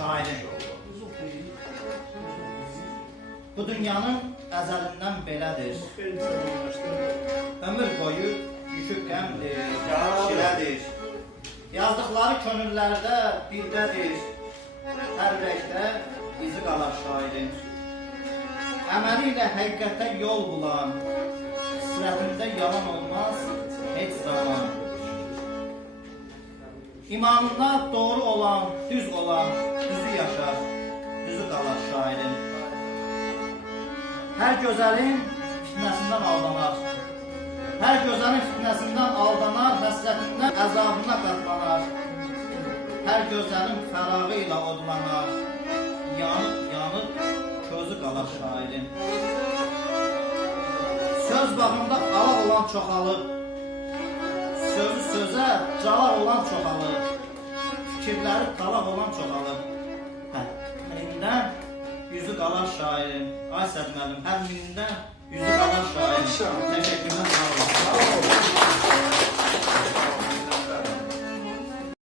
şairim. Bu dünyanın əzəlindən belədir. Ömür boyu yükü qəmdir, şilədir. Yazdıqları könüllərdə birdədir. Hər ürəkdə izi qalar şairin. Əməli ilə həqiqətə yol bulan, sirətində yalan olmaz heç zaman. İmanında doğru olan, düz olan, düzü yaşar, düzü qalar şairin. Hər gözəlin fitnəsindən aldanar. Hər gözəlin fitnəsindən aldanar, həsrətindən əzabına qatlanar. Hər gözəlin fərağı ilə odlanar. Yanıb, yanıb, közü qalar şairin. Söz bağında alaq olan çoxalıb. Sözü sözə calaq olan çoxalıb. Fikirləri talaq olan çoxalıb. Minindən yüzü qalar şairin. Ay Səd müəllim, hər minindən yüzü qalar şairin. Təşəkkürlər, sağ olun.